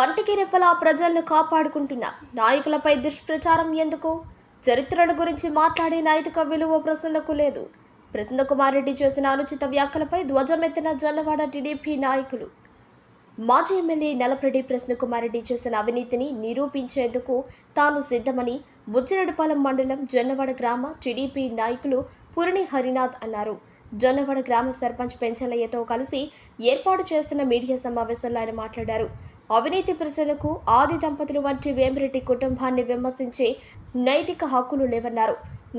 కంటికి రెప్పలా ప్రజలను కాపాడుకుంటున్న నాయకులపై దుష్ప్రచారం ఎందుకు? చరిత్రల గురించి మాట్లాడే నైతిక విలువ ప్రసన్నకు లేదు. ప్రసన్న కుమార్ రెడ్డి చేసిన అనుచిత వ్యాఖ్యలపై ధ్వజమెత్తిన జల్లవాడ టీడీపీ నాయకులు. మాజీ ఎమ్మెల్యే నలపరెడ్డి ప్రసన్నకుమార్ రెడ్డి చేసిన అవినీతిని నిరూపించేందుకు తాను సిద్ధమని బుచ్చిరెడ్డిపాలెం మండలం జొన్నవాడ గ్రామ టీడీపీ నాయకులు పురణి హరినాథ్ అన్నారు. జొన్నవాడ గ్రామ సర్పంచ్ పెంచలయ్యతో కలిసి ఏర్పాటు చేస్తున్న మీడియా సమావేశంలో ఆయన మాట్లాడారు. అవినీతి ప్రజలకు ఆది దంపతులు వంటి వేమిరెడ్డి కుటుంబాన్ని విమర్శించే నైతిక హక్కులు లేవన్నారు.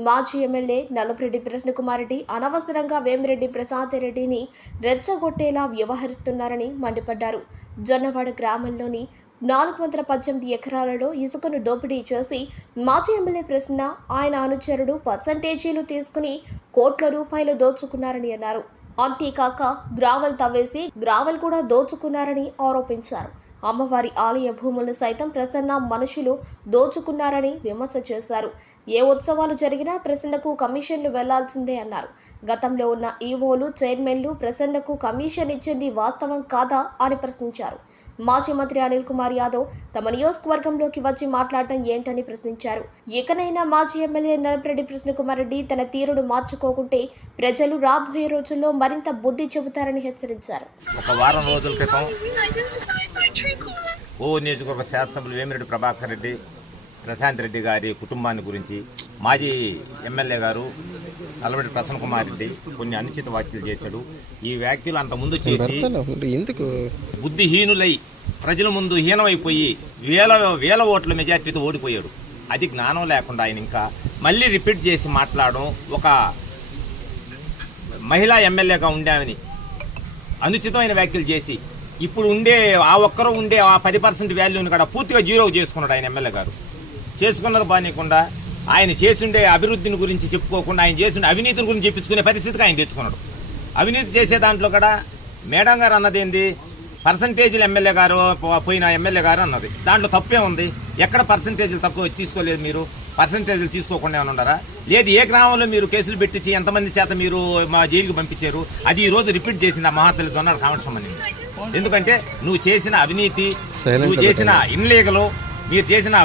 మాజీ ఎమ్మెల్యే నల్లపురెడ్డి ప్రశ్నకుమారెడ్డి రెడ్డి అనవసరంగా వేమిరెడ్డి ప్రశాంతిరెడ్డిని రెడ్డిని రెచ్చగొట్టేలా వ్యవహరిస్తున్నారని మండిపడ్డారు. జొన్నవాడ గ్రామంలోని నాలుగు వందల పద్దెనిమిది ఎకరాలలో ఇసుకను దోపిడీ చేసి మాజీ ఎమ్మెల్యే ప్రశ్న ఆయన అనుచరుడు పర్సంటేజీలు తీసుకుని కోట్ల రూపాయలు దోచుకున్నారని అన్నారు. అంతేకాక గ్రావల్ తవ్వేసి గ్రావల్ కూడా దోచుకున్నారని ఆరోపించారు. అమ్మవారి ఆలయ భూములను సైతం ప్రసన్న మనుషులు దోచుకున్నారని విమర్శ చేశారు. ఏ ఉత్సవాలు జరిగినా ప్రసన్నకు కమిషన్లు వెళ్ళాల్సిందే అన్నారు. గతంలో ఉన్న ఈవోలు చైర్మన్లు ప్రసన్నకు కమిషన్ ఇచ్చింది వాస్తవం కాదా అని ప్రశ్నించారు. మాజీ మంత్రి అనిల్ కుమార్ యాదవ్ తమ నియోజకవర్గంలోకి వచ్చి మాట్లాడటం ఏంటని ప్రశ్నించారు. ఇకనైనా మాజీ ఎమ్మెల్యే నలపరెడ్డి కృష్ణకుమార్ రెడ్డి తన తీరును మార్చుకోకుంటే ప్రజలు రాబోయే రోజుల్లో మరింత బుద్ధి చెబుతారని హెచ్చరించారు. ఒక వారం రోజుల క్రితం ఓ నియోజకవర్గ శాసనసభ్యులు వేమిరెడ్డి ప్రభాకర్ రెడ్డి ప్రశాంత్ రెడ్డి గారి కుటుంబాన్ని గురించి మాజీ ఎమ్మెల్యే గారు అలవడి ప్రసన్న కుమార్ రెడ్డి కొన్ని అనుచిత వ్యాఖ్యలు చేశాడు. ఈ వ్యాఖ్యలు అంత ముందు చేసి ఎందుకు? బుద్ధిహీనులై ప్రజల ముందు హీనమైపోయి వేల వేల ఓట్ల మెజార్టీతో ఓడిపోయాడు. అది జ్ఞానం లేకుండా ఆయన ఇంకా మళ్ళీ రిపీట్ చేసి మాట్లాడడం ఒక మహిళా ఎమ్మెల్యేగా ఉండామని అనుచితమైన వ్యాఖ్యలు చేసి ఇప్పుడు ఉండే ఆ ఒక్కరు ఉండే ఆ పది పర్సెంట్ వాల్యూని కూడా పూర్తిగా జీరో చేసుకున్నాడు ఆయన ఎమ్మెల్యే గారు. చేసుకున్నది బానికుండా ఆయన చేసుండే అభివృద్ధిని గురించి చెప్పుకోకుండా ఆయన చేసిండే అవినీతిని గురించి చెప్పించుకునే పరిస్థితికి ఆయన తెచ్చుకున్నాడు. అవినీతి చేసే దాంట్లో కూడా మేడం గారు అన్నది ఏంది? పర్సంటేజీలు ఎమ్మెల్యే గారు పోయిన ఎమ్మెల్యే గారు అన్నది. దాంట్లో తప్పే ఉంది. ఎక్కడ పర్సంటేజీలు తక్కువ తీసుకోలేదు మీరు? పర్సంటేజీలు తీసుకోకుండా ఏమైనా ఉన్నారా లేదు ఏ గ్రామంలో మీరు కేసులు పెట్టించి ఎంతమంది చేత మీరు మా జైలుకి పంపించారు? అది ఈ రోజు రిపీట్ చేసింది ఆ మహాతల్లి జొన్నారు కామెంట్ సంబంధించి. ఎందుకంటే నువ్వు చేసిన అవినీతి నువ్వు చేసిన ఇన్లీగలు మీరు చేసిన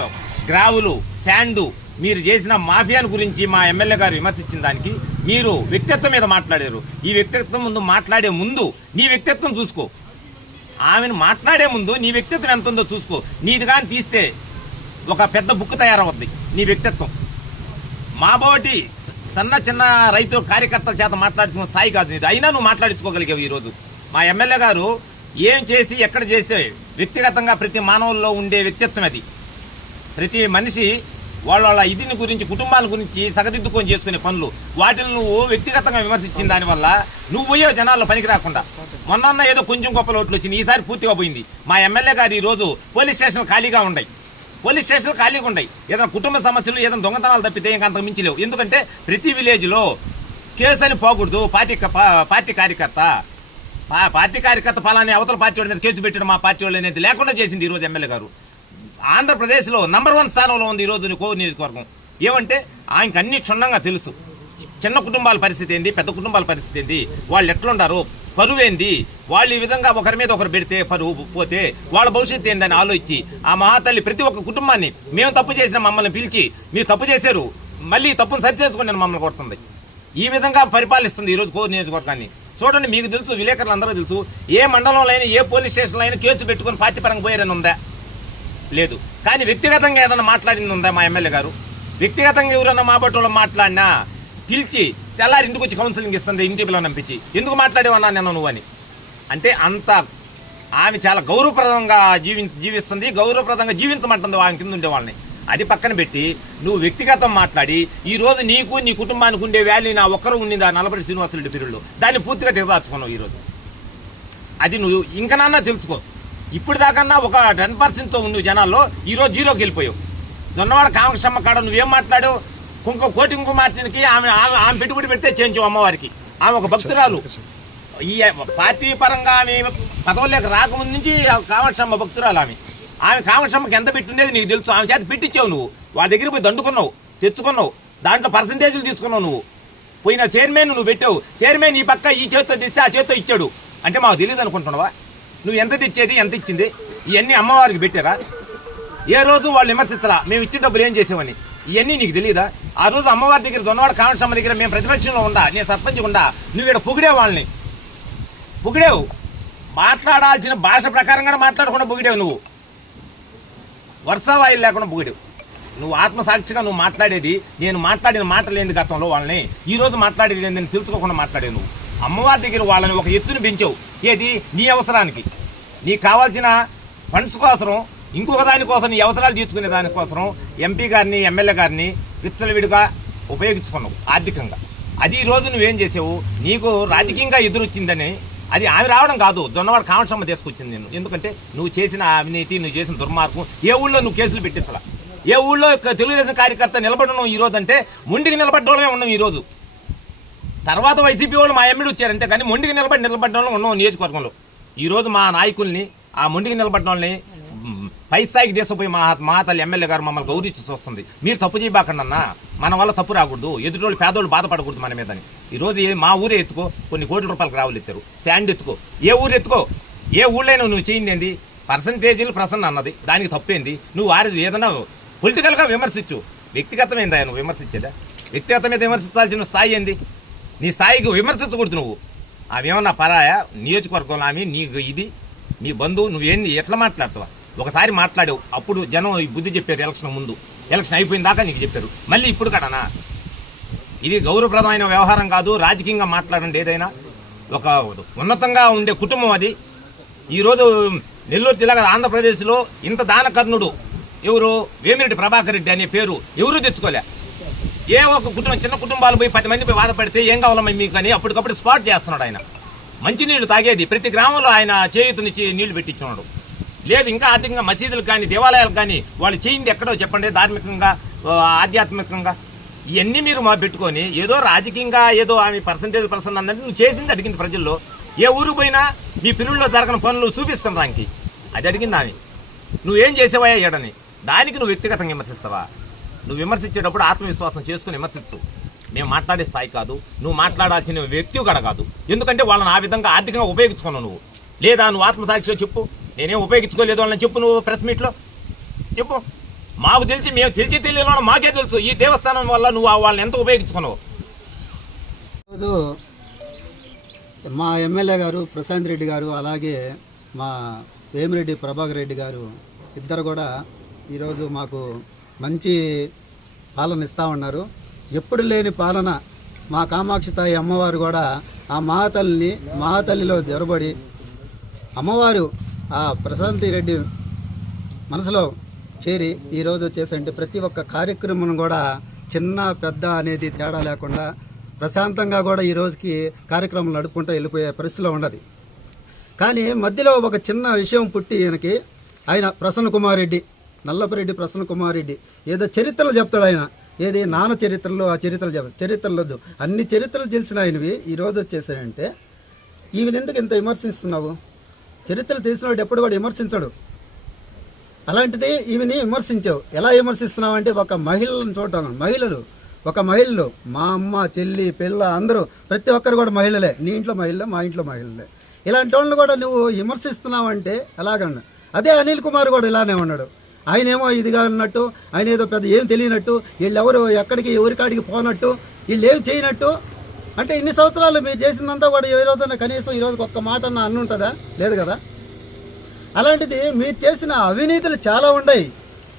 గ్రావులు శాండు మీరు చేసిన మాఫియాను గురించి మా ఎమ్మెల్యే గారు విమర్శించిన దానికి మీరు వ్యక్తిత్వం మీద మాట్లాడారు. ఈ వ్యక్తిత్వం ముందు మాట్లాడే ముందు నీ వ్యక్తిత్వం చూసుకో. ఆమెను మాట్లాడే ముందు నీ వ్యక్తిత్వం ఎంత ఉందో చూసుకో. నీది కానీ తీస్తే ఒక పెద్ద బుక్ తయారవుద్ది నీ వ్యక్తిత్వం. మాబోటి సన్న చిన్న రైతు కార్యకర్తల చేత మాట్లాడుకున్న స్థాయి కాదు నీది. అయినా నువ్వు మాట్లాడించుకోగలిగావు ఈరోజు. మా ఎమ్మెల్యే గారు ఏం చేసి ఎక్కడ చేస్తే వ్యక్తిగతంగా ప్రతి మానవుల్లో ఉండే వ్యక్తిత్వం అది. ప్రతి మనిషి వాళ్ళ వాళ్ళ ఇదిని గురించి కుటుంబాల గురించి సగదిద్దుకొని చేసుకునే పనులు. వాటిని నువ్వు వ్యక్తిగతంగా విమర్శించిన దానివల్ల నువ్వు పోయే జనాల్లో పనికి రాకుండా. మొన్న ఏదో కొంచెం గొప్ప లోట్లు వచ్చింది ఈసారి పూర్తిగా పోయింది. మా ఎమ్మెల్యే గారు ఈ రోజు పోలీస్ స్టేషన్ ఖాళీగా ఉన్నాయి పోలీస్ స్టేషన్లు ఖాళీగా ఉన్నాయి ఏదైనా కుటుంబ సమస్యలు ఏదైనా దొంగతనాలు తప్పితే ఇంకా అంతకు మించి లేవు. ఎందుకంటే ప్రతి విలేజ్లో కేసు అని పోకూడదు పార్టీ పార్టీ కార్యకర్త. పా- పార్టీ కార్యకర్త ఫలాని అవతల పార్టీ వాళ్ళ మీద కేసు పెట్టడం మా పార్టీ వాళ్ళు అనేది లేకుండా చేసింది ఈరోజు ఎమ్మెల్యే గారు. ఆంధ్రప్రదేశ్లో నంబర్ వన్ స్థానంలో ఉంది ఈరోజు కోవూరు నియోజకవర్గం. ఏమంటే ఆయనకు అన్ని క్షుణ్ణంగా తెలుసు. చి- చిన్న కుటుంబాల పరిస్థితి ఏంది పెద్ద కుటుంబాల పరిస్థితి ఏంది వాళ్ళు ఎట్లుండారు పరువు ఏంది వాళ్ళు ఈ విధంగా ఒకరి మీద ఒకరు పెడితే పరువు పోతే వాళ్ళ భవిష్యత్తు ఏందని ఆలోచించి ఆ మహాతల్లి ప్రతి ఒక్క కుటుంబాన్ని మేము తప్పు చేసిన మమ్మల్ని పిలిచి మీరు తప్పు చేశారు మళ్ళీ తప్పును సరి చేసుకుని నేను మమ్మల్ని కొడుతుంది. ఈ విధంగా పరిపాలిస్తుంది ఈరోజు కోరు నియోజకవర్గాన్ని. చూడండి మీకు తెలుసు విలేకరులు అందరూ తెలుసు ఏ మండలంలో అయినా ఏ పోలీస్ స్టేషన్లో అయినా కేసు పెట్టుకుని పార్టీ పరంగా పోయారని ఉందా? లేదు. కానీ వ్యక్తిగతంగా ఏదైనా మాట్లాడింది ఉందా మా ఎమ్మెల్యే గారు? వ్యక్తిగతంగా ఎవరన్నా మా బట్టలో మాట్లాడినా పిలిచి తెల్లారి ఇంటికి వచ్చి కౌన్సిలింగ్ ఇస్తుంది ఇంటి పిల్లలు పంపించి ఎందుకు మాట్లాడేవన్నా నిన్న నువ్వు అని? అంటే అంత ఆమె చాలా గౌరవప్రదంగా జీవి జీవిస్తుంది గౌరవప్రదంగా జీవించమంటుంది ఆమె కింద ఉండే వాళ్ళని. అది పక్కన పెట్టి నువ్వు వ్యక్తిగతం మాట్లాడి ఈ రోజు నీకు నీ కుటుంబానికి ఉండే వాల్యూ నా ఒక్కరు ఉండింది? ఆ నలభై శ్రీనివాసరెడ్డి పీరియడ్లో దాన్ని పూర్తిగా దిగదార్చుకున్నావు ఈరోజు. అది నువ్వు ఇంకనన్నా తెలుసుకో. ఇప్పుడు దాకన్నా ఒక టెన్ పర్సెంట్తో ఉంది జనాల్లో ఈరోజు జీరోకి వెళ్ళిపోయావు. జొన్నవాడ కామకృష్ణమ్మ కాడ నువ్వేం మాట్లాడావు? కుంక కోటి కుంకుమార్చనకి ఆమె ఆమె ఆమె పెట్టుబడి పెడితే చేయించు అమ్మవారికి. ఆమె ఒక భక్తురాలు. ఈ పార్టీ పరంగా ఆమె పదవుల్లోకి రాకముందు నుంచి కామక్షమ్మ భక్తురాలు ఆమె. ఆమె కామక్షమ్మకి ఎంత పెట్టుండేది నీకు తెలుసు? ఆమె చేత పెట్టించావు నువ్వు. వాళ్ళ దగ్గర పోయి దండుకున్నావు తెచ్చుకున్నావు దాంట్లో పర్సంటేజ్లు తీసుకున్నావు నువ్వు. పోయిన చైర్మన్ నువ్వు పెట్టావు. చైర్మన్ ఈ పక్క ఈ చేతితో తీస్తే ఆ చేతితో ఇచ్చాడు. అంటే మాకు తెలియదు అనుకుంటున్నావా? నువ్వు ఎంత తెచ్చేది ఎంత ఇచ్చింది? ఇవన్నీ అమ్మవారికి పెట్టారా? ఏ రోజు వాళ్ళు విమర్శిస్తారా? మేము ఇచ్చిన డబ్బులు ఏం చేసామని ఇవన్నీ నీకు తెలియదా ఆ రోజు అమ్మవారి దగ్గర దొన్నవాడ కామక్షమ్మ దగ్గర మేము ప్రతిపక్షంలో ఉండా నేను సర్పంచ్ ఉండా నువ్వు ఇక్కడ పొగిడే వాళ్ళని. పొగిడేవు? మాట్లాడాల్సిన భాష ప్రకారంగా మాట్లాడకుండా పొగిడేవు నువ్వు. వరుస వాయిల్ లేకుండా పొగిడేవు. నువ్వు ఆత్మసాక్షిగా నువ్వు మాట్లాడేది నేను మాట్లాడిన మాటలేంది గతంలో వాళ్ళని? ఈరోజు మాట్లాడేది నేను తెలుసుకోకుండా మాట్లాడే నువ్వు. అమ్మవారి దగ్గర వాళ్ళని ఒక ఎత్తుని పెంచావు. ఏది? నీ అవసరానికి. నీకు కావాల్సిన ఫండ్స్ కోసం ఇంకొక దానికోసం నీ అవసరాలు తీర్చుకునే దానికోసం ఎంపీ గారిని ఎమ్మెల్యే గారిని విచ్చలవిడిగా ఉపయోగించుకున్నావు ఆర్థికంగా. అది ఈ రోజు నువ్వేం చేసావు? నీకు రాజకీయంగా ఎదురొచ్చిందని అది ఆమె రావడం కాదు. జొన్నవాడ కామక్షమ్మ తీసుకొచ్చింది నేను ఎందుకంటే నువ్వు చేసిన అవినీతి నువ్వు చేసిన దుర్మార్గం ఏ ఊళ్ళో నువ్వు కేసులు పెట్టించలా? ఏ ఊళ్ళో తెలుగుదేశం కార్యకర్త నిలబడడం ఈ రోజు అంటే ముండికి నిలబడ్డోళమే ఉన్నాం ఈ రోజు. తర్వాత వైసీపీ వాళ్ళు మా ఎమ్మెల్యే వచ్చారంటే కానీ మొండికి నిలబడి నిలబడ్డ ఉన్నాం నియోజకవర్గంలో. ఈరోజు మా నాయకుల్ని ఆ మొండికి నిలబడ్డ వాళ్ళని పైస్థాయికి పై స్థాయికి తీసుకుపోయి మా మా తల్లి ఎమ్మెల్యే గారు మమ్మల్ని గౌరవించి వస్తుంది మీరు తప్పు చేయబాకండి అన్న. మన వల్ల తప్పు రాకూడదు. ఎదుటోళ్ళు పేదోళ్ళు బాధపడకూడదు మన మీదని ఈరోజు ఏ మా ఊరే ఎత్తుకో కొన్ని కోట్ల రూపాయలు రావులు ఎత్తారు. శాండ్ ఎత్తుకో. ఏ ఊరు ఎత్తుకో? ఏ ఊళ్ళైనా నువ్వు చేయండి పర్సంటేజీలు ప్రసన్న అన్నది. దానికి తప్పేంది నువ్వు వారి ఏదన్నా పొలిటికల్గా విమర్శించు. వ్యక్తిగతమైందా నువ్వు విమర్శించేదా? వ్యక్తిగత మీద విమర్శించాల్సిన స్థాయి ఏంది? నీ స్థాయికి విమర్శించకూడదు నువ్వు. అవేమన్నా పరాయా? నియోజకవర్గంలో ఆమె నీకు ఇది నీ బంధువు నువ్వేంది ఎట్లా మాట్లాడతావా? ఒకసారి మాట్లాడావు అప్పుడు జనం ఈ బుద్ధి చెప్పారు ఎలక్షన్ ముందు. ఎలక్షన్ అయిపోయిన దాకా నీకు చెప్పారు. మళ్ళీ ఇప్పుడు కడనా ఇది గౌరవప్రదమైన వ్యవహారం కాదు రాజకీయంగా మాట్లాడండి ఏదైనా. ఒక ఉన్నతంగా ఉండే కుటుంబం అది. ఈరోజు నెల్లూరు జిల్లా ఆంధ్రప్రదేశ్లో ఇంత దానకర్ణుడు ఎవరు? వేమిరెడ్డి ప్రభాకర్ రెడ్డి అనే పేరు ఎవరు తెచ్చుకోలే? ఏ ఒక కుటుంబం చిన్న కుటుంబాలు పోయి పది మంది పోయి బాధపడితే ఏం కావాలమ్మా మీకు అని అప్పటికప్పుడు స్పాట్ చేస్తున్నాడు ఆయన. మంచినీళ్ళు తాగేది. ప్రతి గ్రామంలో ఆయన చేయుతునిచ్చి నీళ్ళు పెట్టించున్నాడు. లేదు ఇంకా ఆర్థికంగా మసీదులకు కానీ దేవాలయాలకు కానీ వాళ్ళు చేయింది ఎక్కడో చెప్పండి ధార్మికంగా ఆధ్యాత్మికంగా. ఇవన్నీ మీరు మా పెట్టుకొని ఏదో రాజకీయంగా ఏదో ఆమె పర్సంటేజ్ పర్సన్ అన్నట్టు నువ్వు చేసింది అడిగింది ప్రజల్లో. ఏ ఊరు పోయినా మీ పిల్లల్లో జరగని పనులు చూపిస్తాను దానికి అది అడిగింది ఆమె. నువ్వేం చేసావా ఏడని దానికి నువ్వు వ్యక్తిగతంగా విమర్శిస్తావా? నువ్వు విమర్శించేటప్పుడు ఆత్మవిశ్వాసం చేసుకుని విమర్శించు. మేము మాట్లాడే స్థాయి కాదు. నువ్వు మాట్లాడాల్సిన వ్యక్తి కూడా కాదు. ఎందుకంటే వాళ్ళని ఆ విధంగా ఆర్థికంగా ఉపయోగించుకున్నావు నువ్వు. లేదా నువ్వు ఆత్మసాక్షిగా చెప్పు. నేనేం ఉపయోగించుకోలేదు వాళ్ళని చెప్పు నువ్వు ప్రెస్ మీట్లో. చెప్పు. మాకు తెలిసి మేము తెలిసి తెలియని మాకే తెలుసు. ఈ దేవస్థానం వల్ల నువ్వు వాళ్ళని ఎంత ఉపయోగించుకున్నావు? మా ఎమ్మెల్యే గారు ప్రశాంత్ రెడ్డి గారు అలాగే మా వేమిరెడ్డి ప్రభాకర్ రెడ్డి గారు ఇద్దరు కూడా ఈరోజు మాకు మంచి పాలన ఇస్తూ ఉన్నారు. ఎప్పుడు లేని పాలన మా కామాక్షి తాయి అమ్మవారు కూడా ఆ మహాతల్లిని మహాతల్లిలో జొరబడి అమ్మవారు ఆ ప్రశాంతి రెడ్డి మనసులో చేరి ఈరోజు వచ్చేసంటే ప్రతి ఒక్క కార్యక్రమం కూడా చిన్న పెద్ద అనేది తేడా లేకుండా ప్రశాంతంగా కూడా ఈ రోజుకి కార్యక్రమం నడుపుకుంటూ వెళ్ళిపోయే పరిస్థితిలో ఉండదు కానీ మధ్యలో ఒక చిన్న విషయం పుట్టి ఈయనకి ఆయన ప్రసన్న కుమార్ రెడ్డి నల్లపరెడ్డి ప్రసన్న కుమార్ రెడ్డి ఏదో చరిత్రలు చెప్తాడు ఆయన. ఏది? నాన్న చరిత్రలో ఆ చరిత్రలు చెప్ చరిత్రలు వద్దు. అన్ని చరిత్రలు తెలిసిన ఆయనవి ఈరోజు వచ్చేసాయంటే ఈయన ఎందుకు ఇంత విమర్శిస్తున్నావు? చరిత్రలు తెలిసినవాడు ఎప్పుడు కూడా విమర్శించడు. అలాంటిది ఈమెని విమర్శించావు. ఎలా విమర్శిస్తున్నావు అంటే ఒక మహిళలను చూడటం మహిళలు. ఒక మహిళలు. మా అమ్మ చెల్లి పిల్ల అందరూ ప్రతి ఒక్కరు కూడా మహిళలే. నీ ఇంట్లో మహిళలే మా ఇంట్లో మహిళలే. ఇలాంటి వాళ్ళని కూడా నువ్వు విమర్శిస్తున్నావు అంటే ఎలాగన్నా. అదే అనిల్ కుమార్ కూడా ఇలానే ఉన్నాడు. ఆయన ఏమో ఇదిగా అన్నట్టు ఆయన ఏదో పెద్ద ఏం తెలియనట్టు వీళ్ళు ఎవరు ఎక్కడికి ఎవరికాడికి పోనట్టు వీళ్ళు ఏం చేయనట్టు. అంటే ఇన్ని సంవత్సరాలు మీరు చేసిందంతా కూడా ఏ రోజున కనీసం ఈ రోజుకి ఒక్క మాట అన్న అన్నుంటుందా? లేదు కదా? అలాంటిది మీరు చేసిన అవినీతులు చాలా ఉన్నాయి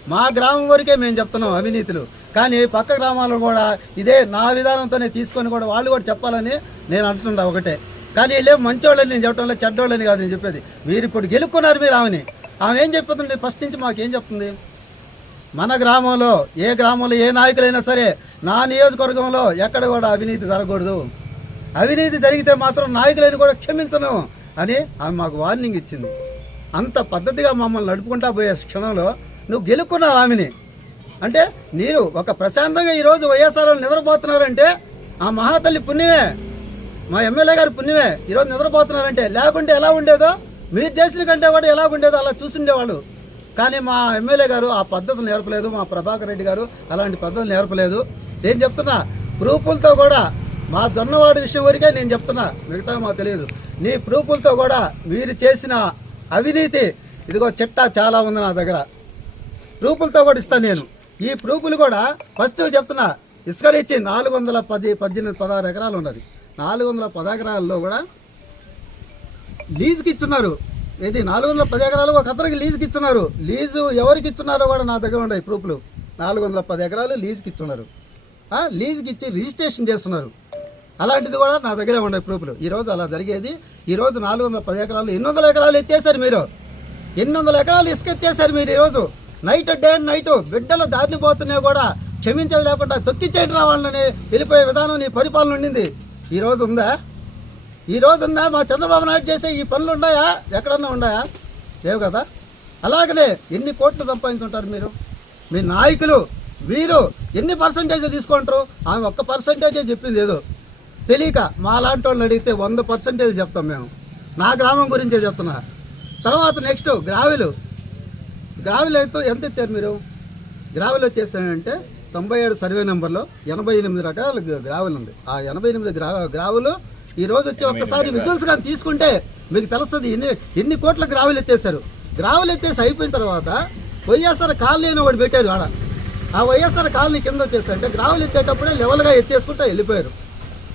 మా గ్రామం వరకే మేము చెప్తున్నాం అవినీతులు. కానీ పక్క గ్రామాల్లో కూడా ఇదే నా విధానంతోనే తీసుకొని కూడా వాళ్ళు కూడా చెప్పాలని నేను అంటున్నా ఒకటే. కానీ వీళ్ళే మంచోళ్ళని నేను చెప్పడంలో చెడ్డోళ్ళని కాదు నేను చెప్పేది. మీరు ఇప్పుడు గెలుక్కున్నారు మీరు ఆమెని ఆమె ఏం చెప్తుంది ఫస్ట్ నుంచి మాకేం చెప్తుంది? మన గ్రామంలో ఏ గ్రామంలో ఏ నాయకులైనా సరే నా నియోజకవర్గంలో ఎక్కడ కూడా అవినీతి జరగకూడదు. అవినీతి జరిగితే మాత్రం నాయకులను కూడా క్షమించను అని ఆమె మాకు వార్నింగ్ ఇచ్చింది. అంత పద్ధతిగా మమ్మల్ని నడుపుకుంటా పోయే క్షణంలో నువ్వు గెలుక్కున్నావు ఆమెని. అంటే మీరు ఒక ప్రశాంతంగా ఈరోజు వైఎస్ఆర్ నిద్రపోతున్నారంటే ఆ మహాతల్లి పుణ్యమే. మా ఎమ్మెల్యే గారి పుణ్యమే. ఈరోజు నిద్రపోతున్నారంటే లేకుంటే ఎలా ఉండేదో మీరు చేసిన కంటే కూడా ఎలా ఉండేదో అలా చూసుండేవాళ్ళు. కానీ మా ఎమ్మెల్యే గారు ఆ పద్ధతులు నేర్పలేదు మా ప్రభాకర్ రెడ్డి గారు అలాంటి పద్ధతులు నేర్పలేదు. నేను చెప్తున్నా ప్రూఫులతో కూడా మా జొన్నవాడి విషయం వరకే నేను చెప్తున్నా మిగతా మాకు తెలియదు. నీ ప్రూఫులతో కూడా మీరు చేసిన అవినీతి ఇదిగో చిట్టా చాలా ఉంది నా దగ్గర. ప్రూఫులతో కూడా ఇస్తాను నేను. ఈ ప్రూఫులు కూడా ఫస్ట్ చెప్తున్నా ఇసుకరిచ్చి నాలుగు వందల పది పద్దెనిమిది పదహారు ఎకరాలు ఉన్నది. నాలుగు వందల పది ఎకరాల్లో కూడా లీజుకి ఇచ్చున్నారు ఇది నాలుగు వందల పది ఎకరాలు ఒక అతనికి లీజుకి ఇచ్చున్నారు లీజు ఎవరికి ఇచ్చున్నారో కూడా నా దగ్గర ఉన్నాయి ప్రూఫ్లు. నాలుగు వందల పది ఎకరాలు లీజుకి ఇచ్చున్నారు లీజుకి ఇచ్చి రిజిస్ట్రేషన్ చేస్తున్నారు. అలాంటిది కూడా నా దగ్గరే ఉన్నాయి ప్రూఫ్లు. ఈరోజు అలా జరిగేది. ఈరోజు నాలుగు వందల పది ఎకరాలు ఎన్ని వందల ఎకరాలు ఎత్తేసారు మీరు. ఎన్ని వందల ఎకరాలు ఇసుక ఎత్తేసారు మీరు ఈరోజు నైట్ డే అండ్ నైట్ బిడ్డలు దారిని పోతున్నాయి కూడా క్షమించలేకుండా తొక్కిచ్చేయడం రావాలని వెళ్ళిపోయే విధానం నీ పరిపాలన ఉండింది. ఈరోజు ఉందా? ఈ రోజున మా చంద్రబాబు నాయుడు చేసే ఈ పనులు ఉన్నాయా? ఎక్కడన్నా ఉన్నాయా? లేవు కదా. అలాగనే ఎన్ని కోట్లు సంపాదించుంటారు మీరు? మీ నాయకులు వీరు ఎన్ని పర్సంటేజ్ తీసుకుంటారు? ఆమె ఒక్క పర్సంటేజే చెప్పింది ఏదో తెలియక మా లాంటి వాళ్ళని అడిగితే వంద పర్సెంటేజ్ చెప్తాం మేము. నా గ్రామం గురించే చెప్తున్నా. తర్వాత నెక్స్ట్ గ్రావెలు. గ్రావెల్ అయితే ఎంత ఇచ్చారు మీరు? గ్రావెల్ వచ్చేస్తానంటే తొంభై ఏడు సర్వే నెంబర్లో ఎనభై ఎనిమిది రకాల గ్రావెల్ ఉంది. ఆ ఎనభై ఎనిమిది గ్రా గ్రావెలు ఈ రోజు వచ్చి ఒక్కసారి విజువల్స్ కానీ తీసుకుంటే మీకు తెలుస్తుంది ఎన్ని ఎన్ని కోట్ల గ్రావెల్ ఎత్తేసారు గ్రావెల్ ఎత్తేసి అయిపోయిన తర్వాత వైఎస్ఆర్ కాలనీ అని ఒకటి పెట్టారు ఆడ. ఆ వైఎస్ఆర్ కాలనీ కింద వచ్చేసి అంటే గ్రావెల్ ఎత్తేటప్పుడే లెవెల్గా ఎత్తేసుకుంటూ వెళ్ళిపోయారు.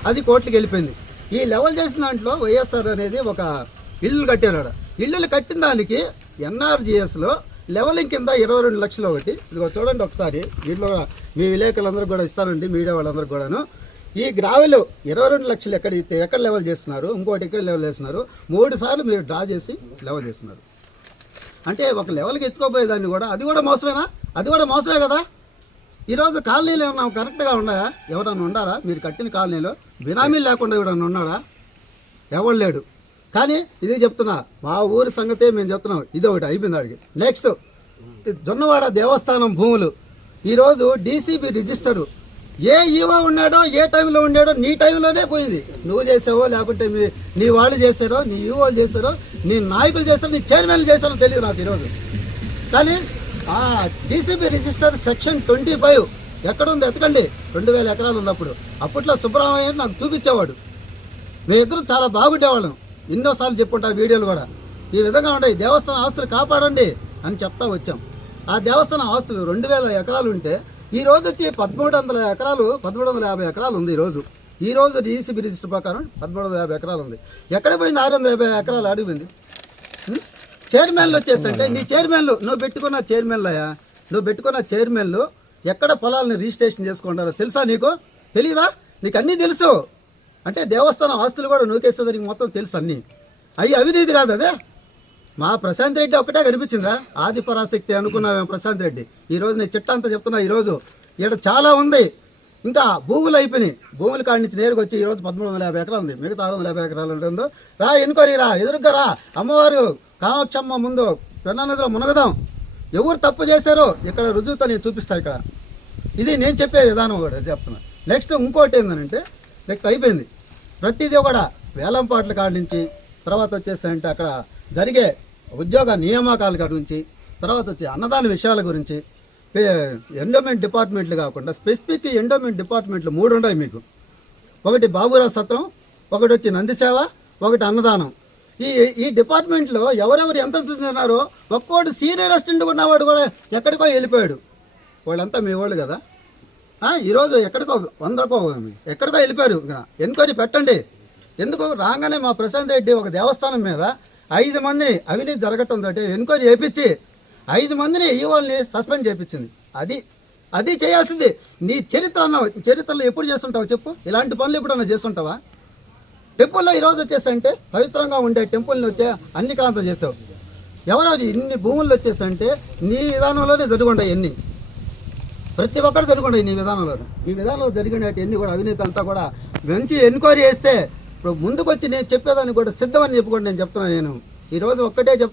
అది కోట్లకి వెళ్ళిపోయింది. ఈ లెవెల్ చేసిన దాంట్లో వైఎస్ఆర్ అనేది ఒక ఇల్లు కట్టారు ఆడ. ఇల్లులు కట్టిన దానికి ఎన్ఆర్జిఎస్లో లెవెలింగ్ కింద ఇరవై రెండు లక్షలు ఒకటి. ఇదిగో చూడండి ఒకసారి. దీంట్లో మీ విలేకరులందరూ కూడా ఇస్తానండి మీడియా వాళ్ళందరూ కూడాను. ఈ గ్రావెల్ ఇరవై రెండు లక్షలు ఎక్కడ ఇస్తే ఎక్కడ లెవెల్ చేస్తున్నారు? ఇంకోటి ఎక్కడ లెవెల్ చేస్తున్నారు? మూడు సార్లు మీరు డ్రా చేసి లెవెల్ చేస్తున్నారు. అంటే ఒక లెవెల్కి ఎత్తుకోపోయేదాన్ని కూడా అది కూడా మోసమేనా? అది కూడా మోసమే కదా? ఈరోజు కాలనీలు ఏమన్నా కరెక్ట్గా ఉన్నాయా? ఎవరన్నా ఉండారా? మీరు కట్టిన కాలనీలో బినామీలు లేకుండా ఎవడన్నా ఉన్నాడా? ఎవడు లేడు. కానీ ఇది చెప్తున్నా మా ఊరి సంగతే మేము చెప్తున్నాం. ఇది ఒకటి అయిపోయింది అడిగి నెక్స్ట్ జొన్నవాడ దేవస్థానం భూములు. ఈరోజు డీసీబీ రిజిస్టరు ఏ ఈవో ఉన్నాడో ఏ టైంలో ఉన్నాడో నీ టైంలోనే పోయింది. నువ్వు చేసావో లేకుంటే మీ నీ వాళ్ళు చేశారో నీ ఈవోలు చేశారో నీ నాయకులు చేశారో నీ చైర్మన్లు చేశారో తెలియదు నాకు ఈరోజు. కానీ ఆ DCB register section twenty five ఎక్కడుంది ఎతకండి రెండు వేల ఎకరాలు ఉన్నప్పుడు. అప్పట్లో సుబ్రహ్మణ్య నాకు చూపించేవాడు. మీ ఇద్దరు చాలా బాగుండేవాళ్ళం. ఎన్నోసార్లు చెప్పుంటా వీడియోలు కూడా. ఈ విధంగా ఉంటాయి దేవస్థానం ఆస్తులు కాపాడండి అని చెప్తా వచ్చాం. ఆ దేవస్థానం ఆస్తులు రెండు వేల ఎకరాలు ఉంటే ఈరోజు వచ్చి పదమూడు వందల ఎకరాలు పదమూడు వందల యాభై ఎకరాలు ఉంది ఈరోజు రోజు. ఈ రోజు డీసీబీ రిజిస్టర్ ప్రకారం పదమూడు వందల యాభై ఎకరాలు ఉంది. ఎక్కడ పోయింది ఆరు వందల యాభై ఎకరాలు అడిగింది చైర్మన్లు వచ్చేసంటే నీ చైర్మన్లు నువ్వు పెట్టుకున్న చైర్మన్లు అయ్యా నువ్వు పెట్టుకున్న చైర్మన్లు ఎక్కడ పొలాలను రిజిస్ట్రేషన్ చేసుకుంటారో తెలుసా నీకు? తెలియదా నీకు అన్నీ తెలుసు. అంటే దేవస్థానం ఆస్తులు కూడా నూకేస్తుంది నీకు మొత్తం తెలుసు అన్నీ. అవి అవినీతి కాదు అదే? మా ప్రశాంత్ రెడ్డి ఒక్కటే కనిపించిందా? ఆది పరాశక్తి అనుకున్నామేమో ప్రశాంత్ రెడ్డి. ఈ రోజు నేను చిట్ట అంతా చెప్తున్నా ఈరోజు ఇక్కడ చాలా ఉంది. ఇంకా భూములు అయిపోయినాయి. భూముల కాడి నుంచి నేరుగా వచ్చి ఈరోజు పదమూడు వందల యాభై ఎకరాలు ఉంది. మిగతా ఆరు వందల యాభై ఎకరాలు ఉంటుందో రా ఎన్నుకొని రా ఎదురుగా రా. అమ్మవారు కామాక్షమ్మ ముందు పెన్నానదిలో మునగదాం. ఎవరు తప్పు చేశారో ఇక్కడ రుజువుతో నేను చూపిస్తా ఇక్కడ. ఇది నేను చెప్పే విధానం కూడా చెప్తున్నా. నెక్స్ట్ ఇంకోటి ఏంటంటే నెక్స్ట్ అయిపోయింది. ప్రతిదీ కూడా వేలంపాట్ల కాడి నుంచి తర్వాత వచ్చేసి అక్కడ జరిగే ఉద్యోగ నియామకాల గురించి తర్వాత వచ్చి అన్నదాన విషయాల గురించి ఎండోమెంట్ డిపార్ట్మెంట్లు కాకుండా స్పెసిఫిక్ ఎండోమెంట్ డిపార్ట్మెంట్లు మూడు ఉన్నాయి మీకు. ఒకటి బాబురావు సత్రం ఒకటి వచ్చి నందిసేవ ఒకటి అన్నదానం. ఈ ఈ డిపార్ట్మెంట్లో ఎవరెవరు ఎంత తిన్నారో ఒక్కోటి సీనియర్ అసిస్టెంట్ ఉన్నవాడు కూడా ఎక్కడికో వెళ్ళిపోయాడు. వాళ్ళంతా మీ వాళ్ళు కదా. ఈరోజు ఎక్కడికో వందకో ఎక్కడికో వెళ్ళిపోయారు. ఇంకా ఎంక్వైరీ పెట్టండి. ఎందుకు? రాగానే మా ప్రశాంత్ రెడ్డి ఒక దేవస్థానం మీద ఐదు మందిని అవినీతి జరగటంతో ఎంక్వైరీ చేపించి ఐదు మందిని ఈవోల్ని సస్పెండ్ చేపించింది అది అది చేయాల్సింది. నీ చరిత్ర అన్నావు. చరిత్రలో ఎప్పుడు చేస్తుంటావు చెప్పు? ఇలాంటి పనులు ఎప్పుడన్నా చేస్తుంటావా? టెంపుల్లో ఈరోజు వచ్చేసంటే పవిత్రంగా ఉండే టెంపుల్ని వచ్చే అన్ని కాంతం చేసావు. ఎవరో ఇన్ని భూములు వచ్చేసంటే నీ విధానంలోనే జరుగుంటాయి ఎన్ని? ప్రతి ఒక్కరు జరుగుంటాయి నీ విధానంలో ఈ విధానంలో జరిగినట్టు ఎన్ని కూడా అవినీతి అంతా కూడా మంచి ఎంక్వైరీ చేస్తే ఇప్పుడు ముందుకు వచ్చి నేను చెప్పేదాన్ని కూడా సిద్ధమని చెప్పుకోండి నేను చెప్తున్నాను నేను. ఈరోజు ఒక్కటే చెప్తాను